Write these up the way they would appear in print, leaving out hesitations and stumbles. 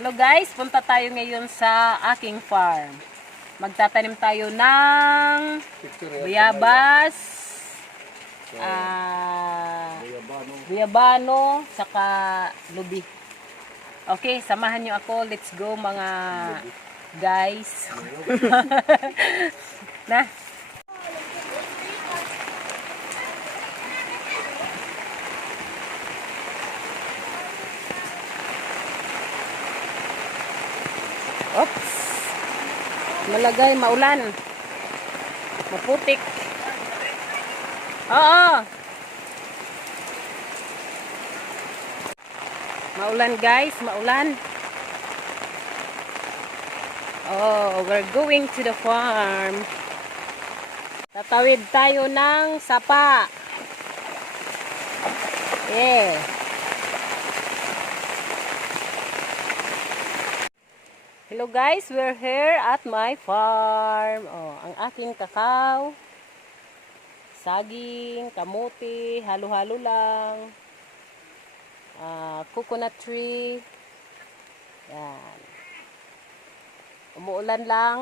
Hello guys, punta tayo ngayon sa aking farm. Magtatanim tayo ng bayabas, guyabano, saka lubi. Okay, samahan nyo ako. Let's go mga guys. Na. Oops. Malagay, maulan. Maputik. Oo. Maulan guys, maulan. Oh, we're going to the farm. Tatawid tayo ng sapa. Yeah. Hello guys, we're here at my farm. Oh, ang aking kakao, saging, kamuti, halo-halo lang. Coconut tree. Yan. Umuulan lang.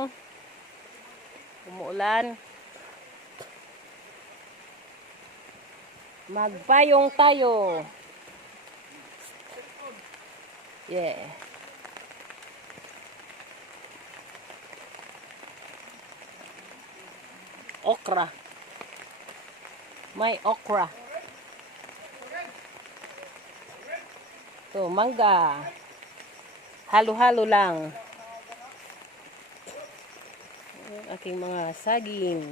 Umuulan. Magpayong tayo. Yeah. Okra. May okra. Ito, mangga. Halo-halo lang. Ang aking mga saging.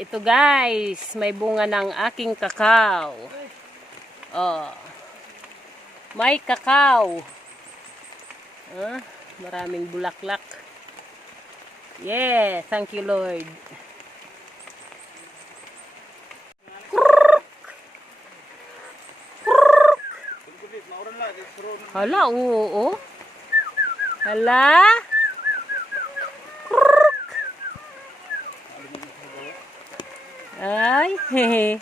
Ito guys, may bunga ng aking kakao. Oh. May kakao. Maraming bulaklak. Yeah, thank you Lord. Hala, oo. Hala. Ay, hehe.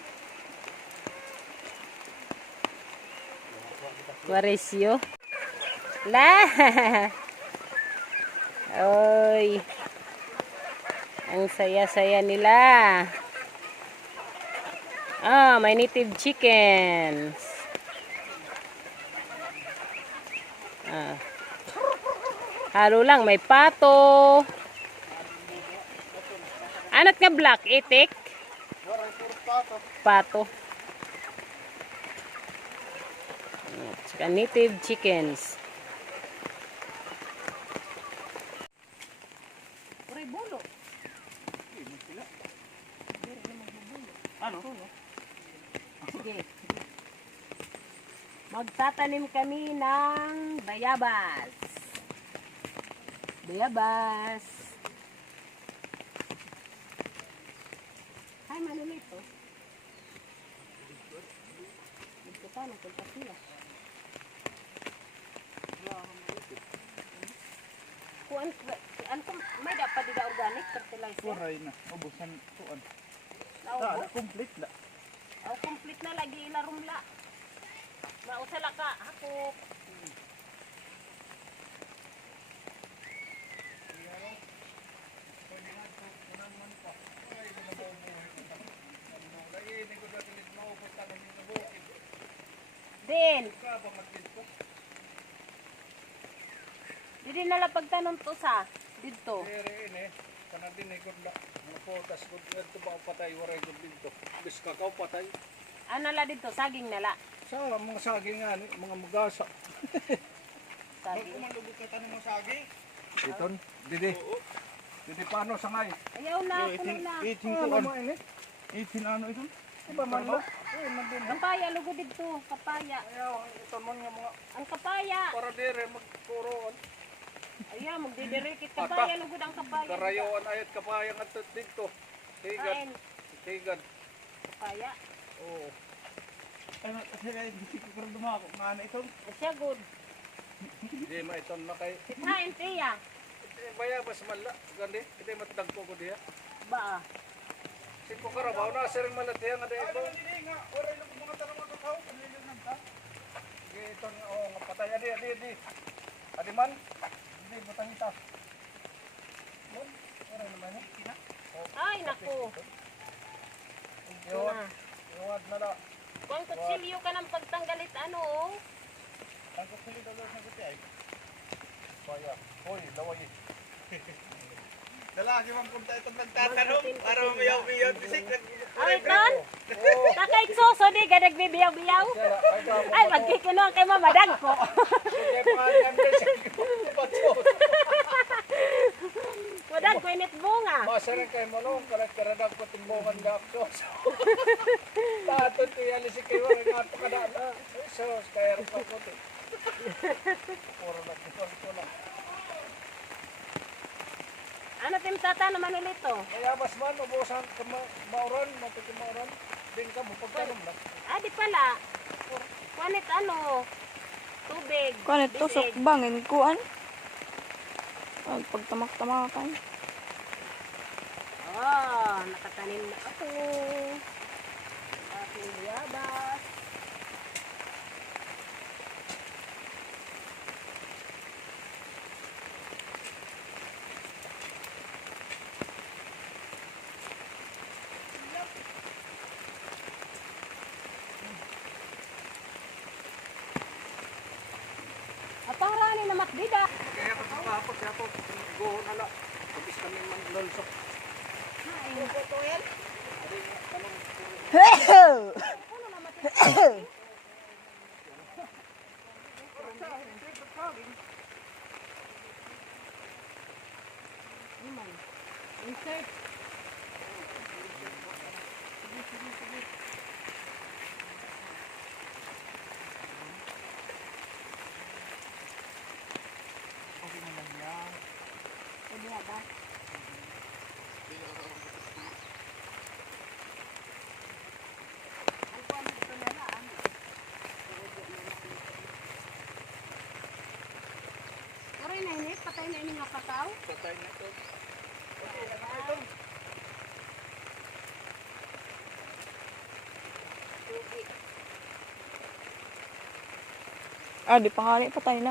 Warisyo. La. Oy. Ang saya-saya nila. May native chickens. Halo lang, may pato. Anot nga black, itik? Pato. Saka native chickens. Bulo. Ano? Sige. Magtatanim kami ng bayabas. Bayabas. Ay, manulit to. Ito pa, nagpunta sila. Kung may dapat di organic fertilizer. Kuray na, ubusan tuan. Complete na. Oh, complete na lagi ilarumla. Mausala ka, ako. Din. Dili nala pagtanom to sa dito. Ini kana din ay gud mga potas gud ngadto ba patay waray gud dito. Bis kakao patay. Ano la dito saging nala. Sa mga saging nga mga mugasa. Saging. Kumalubot ka tanong mga saging. Diton, didi. Didi paano sangay? Ayaw na, kuno na. 18 ko ano ini? 18 ano ito? Iba man ba? Man din. Kapaya lugo dito, kapaya. Ayaw ito man nga mga Ang kapaya. para dire magkuroon. Ayaw magdidirikit kapaya lugo ang kapaya. Karayoan ayat kapayang at dito. Tigad. Tigad. Kapaya. Oo. Ano kasi hindi ko pero dumako nga na ito. Siya good. Hindi ma ito na kay Sithain tiya. bayabas mala gandi hindi matdagko ko diha. Ba. Siko karabaw na sir malatiya nga dito. Ora ilo mga tanong ko Sige. Aliman. Hindi, butang ita. Mun, wala naman eh. Ay, naku. Iwad. Iwad na la. Kung kutsilyo ka ng pagtanggalit, ano, oh. Ang kukulit daw sa kuti ay. Kaya. Hoy, laway. Dalagi man punta itong nagtatanong para mamayaw-mayaw bisik. Ay, ton? Kakaiksoso di ka nagbibiyaw-biyaw? Ay, magkikinuha kay mamadag ko. Kaya pangalan din siya. Madag ko init bunga. Masarin kayo mo nung karat-karadag ko timbungan na ako. Tatot iyali si kayo ang nga ito kadaan. Sos, kaya rin pa ko ito. Puro nagkipon ko lang. Ano tim tata naman ulit to? Kaya mas man, ubusan ka mauran, mauran. Din ka mo, pagkanom lang. Ah, di pala. Kunit ano? Tubig. Kuan ito bibig. bangin kuan. Ay pagtamak-tamakan. Oh, nakatanim na ako. Ating biyabas. Aparani na makdida. Kaya ka sa kapot, kaya po, go na lang. Pagis kami man lolsok. Insert. Aray na init, patay na ini nga pataw. Patay na ito. Ah, di pangali patay na.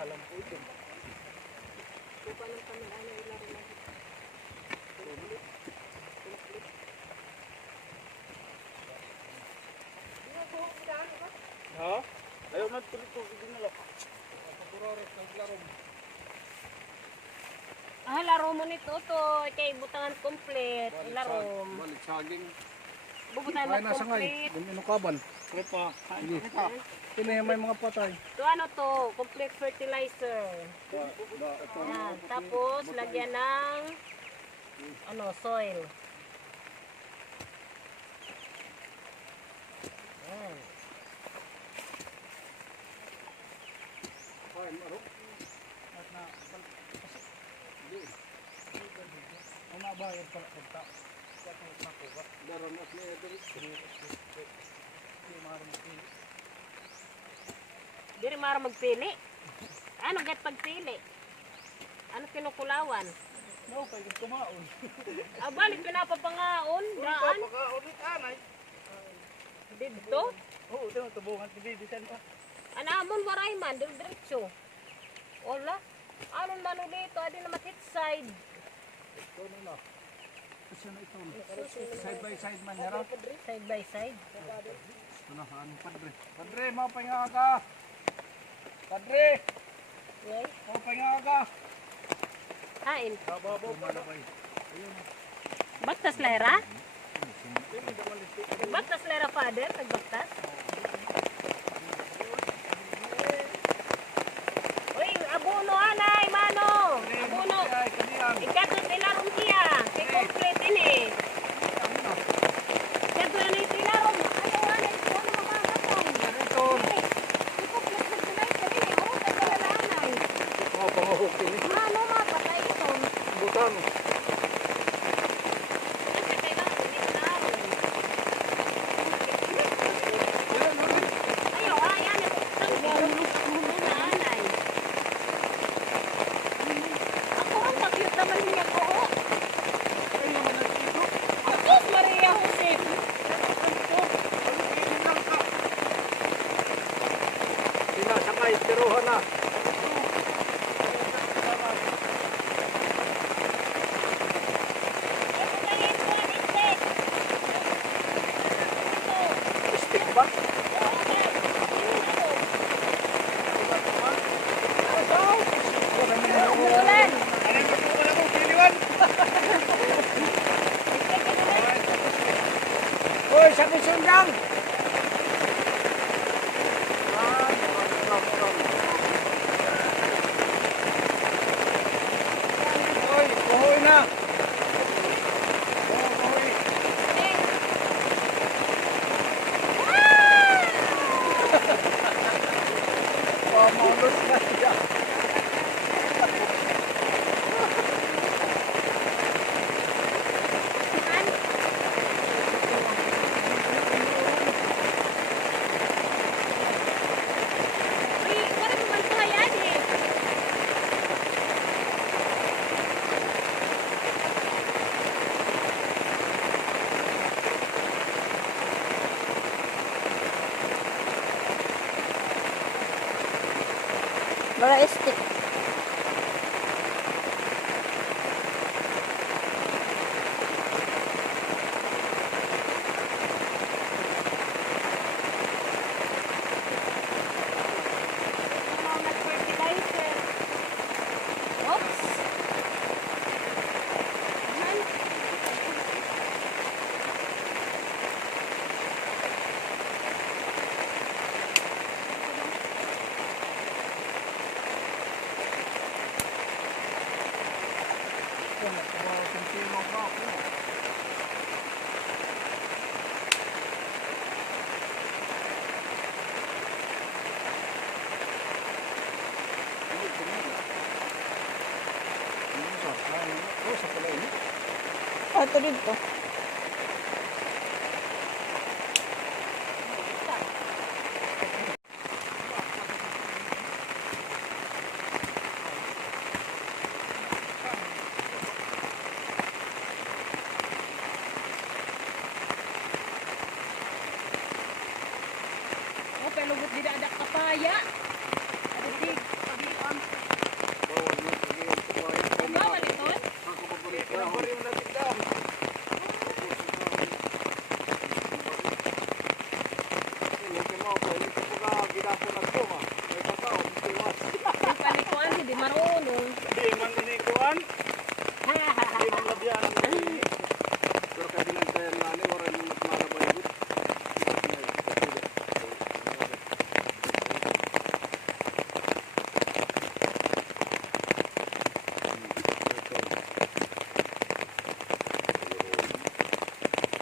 Alam po ito. Ha? Ayaw man tuloy-tuloy din na lang. Ah, laro mo nito to. Kay butangan complete. Laro. Balik saging. Bubutangan Kaya mo nasa ngay. complete. Gumino kaban. Kripa. Sige. Sino yung may mga patay? Ito ano to, complete fertilizer. Yan. Tapos, lagyan ng ano, soil. Yan. Ay, maro. At na, hindi. Ang nabayad pala pagta. Daramas niya ito. Hindi maraming pili. Diri mara magpili. Ano get pagpili? Ano kinukulawan? No, pwede kumaon. Ah, balik pinapapangaon. Daan. Pagkaulit anay. Dito. Oo, ito tubungan ti Bisan pa. Anamon waray man, diretso. Ola. Anong lalo dito? Adi na matit side. Ito na lang. Kasi na ito. Side by side man yara. Side by side. Ito na, ano padre. Padre, mapahinga ka. Padre, Okay. mapahinga ka. Hain. Babaw, malabay. Bagtas lera? Bagtas lera father, nagbagtas. Uy, abuno anay, mano. Abuno. Ay, kaniyan. Ikatot nila rum siya. lang. Hoy, buhoy na. Buhoy. Maulos na siya. Bara stick. Ito dito. Oh, pero lugot di ada kapaya. Adik, pabion. Bawal ito? Yung palikuan, hindi marunong. Di man ganikuan. Di man labyan ang ganikuan. Pero kabilang kaya nani, orang yung magmalabayabot.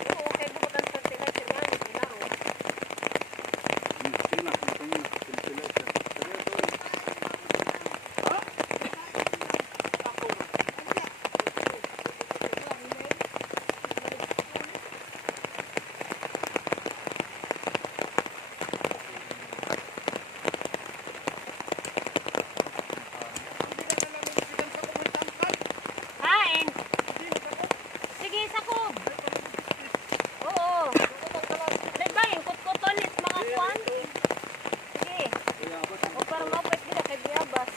Oo, okay, bukutan sa tinay, tinaro. Hain. Sige, sakob. Oo. Nagbayin, kutkutonis, mga kuwan. Sige. O parang mapait kita kay Biabas.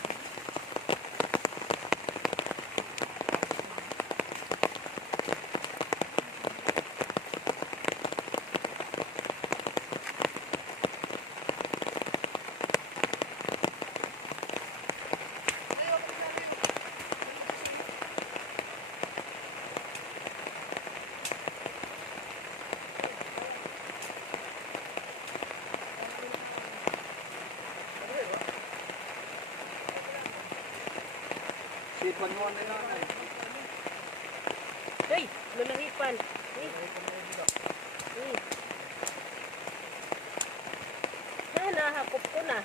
Sipan mo nila na eh. Hey, lulahipan. Nahakop ko na.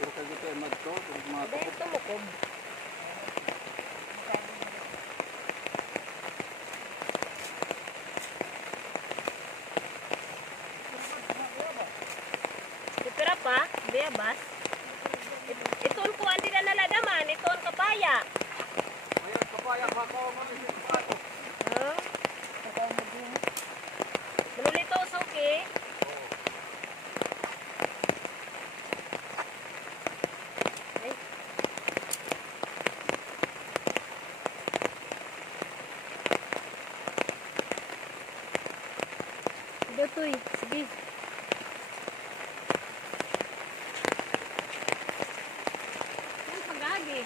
Pero kayo tayo magto, mga Dahil tumukob. Sipira pa, Biabas. Itoon ko ang tira naladaman, itoon kapaya. Ayan, kapaya, bakaw mo rin yung pato. Huh? Manulito, suki. Ay. Datoy, sige. Ang pagagi.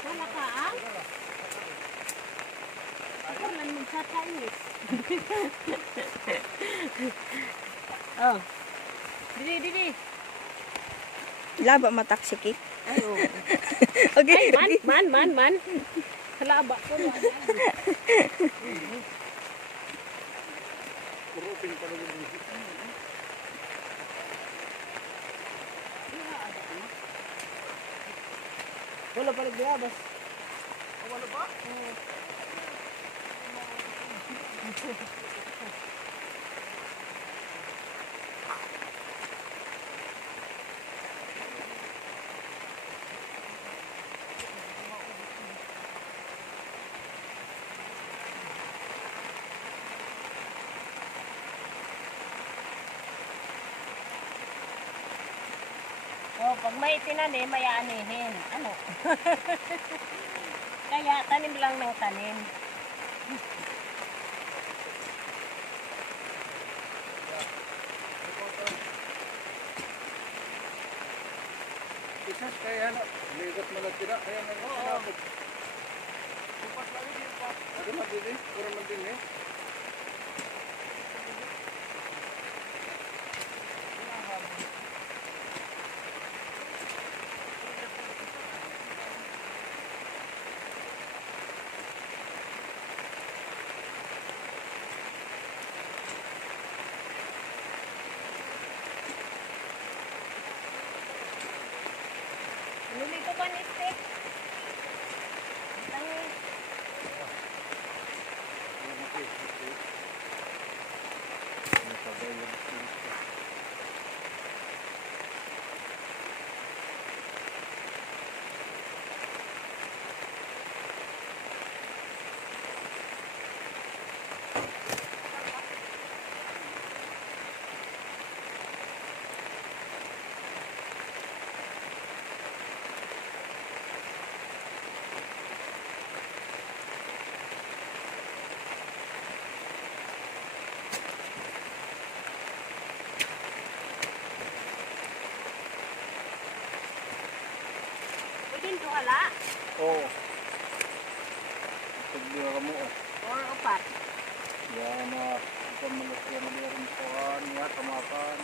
Wala ka, ah? Ako lang sa Chinese. Oh. Didi. Laba mataksiki. Ay, oh. Okay. Ay, man. Kalaba ko. Kurupin pa rin yun. Wala pa nagbiyabas. Wala ba? Oh, pag may tinanim, may aanihin. Ano? Kaya tanim lang ng tanim. Isas kaya na. Ligot mo lang tira. Kaya na sinapit. Lipat lang yun. Lipat. Ano madili? Puro madili. Nulito ko ni stick. Tangi. Pwede ito hala. Oo. Pagbiya ka mo. Or upat. Yan na. Ito malasya na meron po. Niya, kamakan.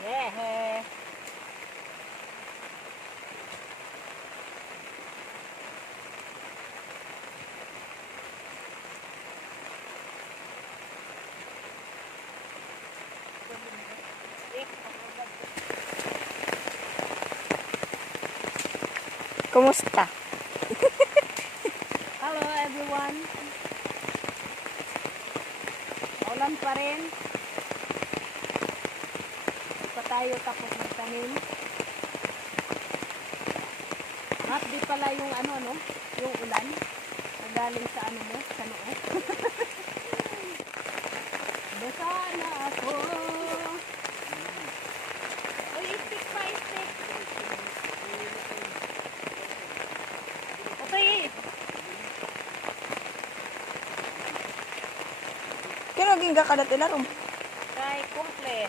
Yeah. Kumusta? Hello everyone. Ulan pa rin. Hindi pa tayo tapos magtanim. At di pala yung ano, yung ulan. Nagaling sa ano mo, sa noo. Basa na ako. Uy, stick pa, stick. Okay. maging gakadat ilarom. Kay complete.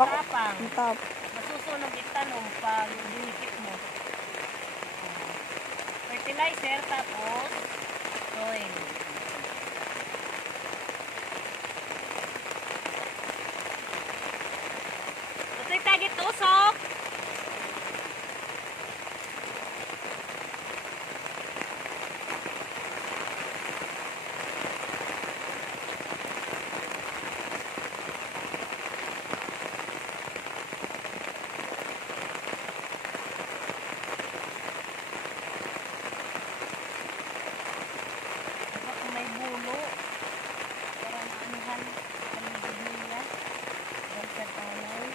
Bak- Matapang. Matap. Masusunog itanong pag dinikit mo. Fertilizer tapos soil. Ito'y tagit usok. Dapat may bulo. Para maanuhan paligid nila. Dahil sa tanay.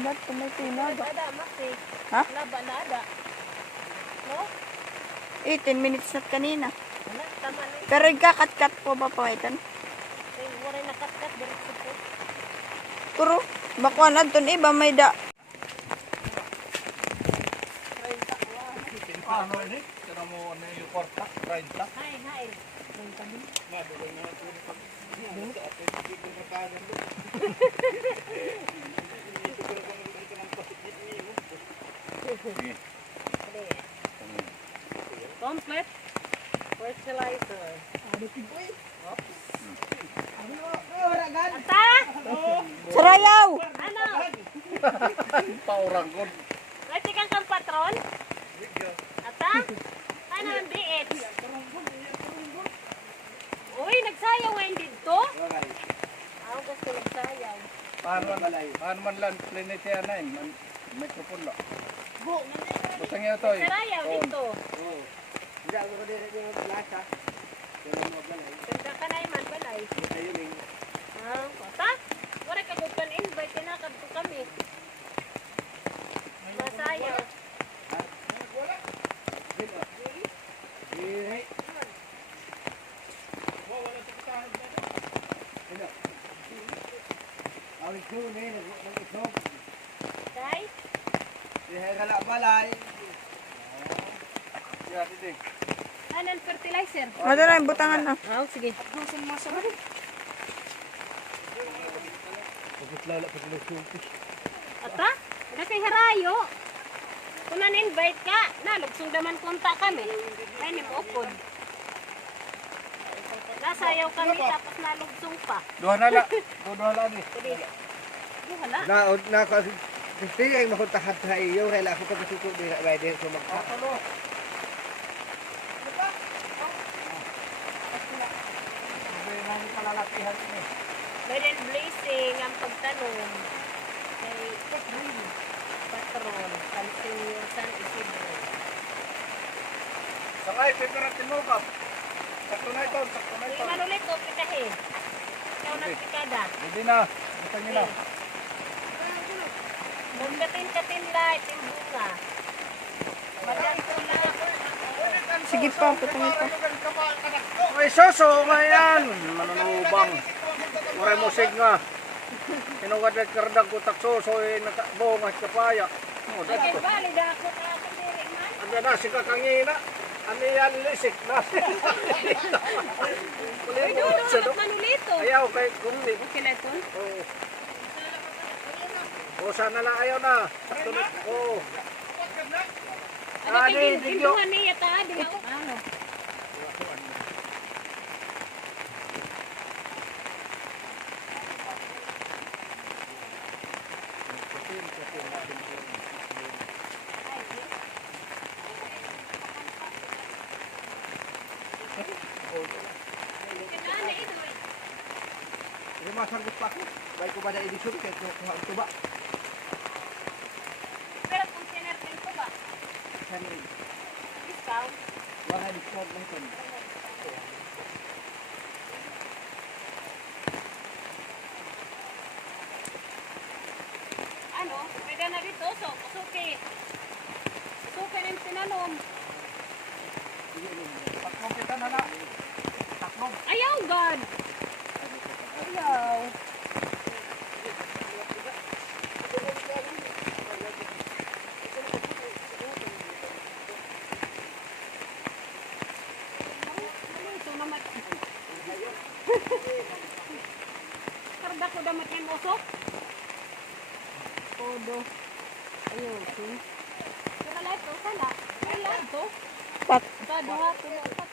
Ba't may tinado? Ada, Maxi. Ha? Laba na ada. No? 18 minutes na kanina. Wala, tama na. Pero ikakat-kat po ba po ito? Kay waray nakat-kat, diretso po. Turo. Bakuan adton iba may da. Ano ini? Kaya mo ano yung kwarta? 30? Hai, hai. Complete fertilizer. Ata? Sarayaw! Ano? Paurang ko. Lati kang kang patron? Ata? Ano ang diet? Uy, nagsayaw ngayon dito? Ako gusto nagsayaw. Paano man lang plinitya na yun? Microphone lang. Bu, Basta nga ito eh. sarayaw dito. Hindi ako ko din yung lasa. Ganda ka na man balay. Ah, ata? Wala ka gupan invite, tinakad ko kami. Masayaw. Kay? Anong fertilizer? Ano na yung butangan na? Ah, sige. Ata? Wala kay harayo. Kung na-invite ka, nalugsong naman kunta kami. Ay, ni mo upod. Nasayaw kami tapos nalugsong pa. Duha na la. Duha na ni. Sige. Di wala. Na ko gusto ay makuntahan sa iyo kaya ako pag suko di rider ko magka. May blessing ang pagtanong kay patron, Kansenyor San Isidro. Sakay, pipiratin mo ka. Sakto na ito, sakto na ito. Hindi man ulit o pitahe. Ikaw na pikada. Hindi na. Basta nyo na. Magkatin-katin light yung bunga. Madyan tulak. Sige pa, putangin pa. May soso nga yan. Manunubang. Muray musig nga. Tinugad at kardag ko taksoso ay nakabong at kapaya. Oh, Ay, dito. valid ako na kadiri man. Ang na si kakangina. Ano yan lisik na. Uy, dulo, dapat manulito. Ayaw kay kumli. Okay na ito? Oo. O sana lang ayaw na. Tulog. Oo. Ano Adi, kay digyo. ginduhan niya ta? Ano? Ini masanggut pa ko. Baik ko ba na edisyon kaya ko ito ba? Pero kung sinertin ko ba? Kani Discount? wala di ko lang kon. Ano? Pwede na dito. So, suki. Suki na yung tinanom. Tatlong kita na na. Tatlong. Ayaw, God! Ayaw. Karda ko damat ng oso. Todo. Ayun. Kaya light to, sana. Kaya light to. Pat. Sa duha, tulo, upat.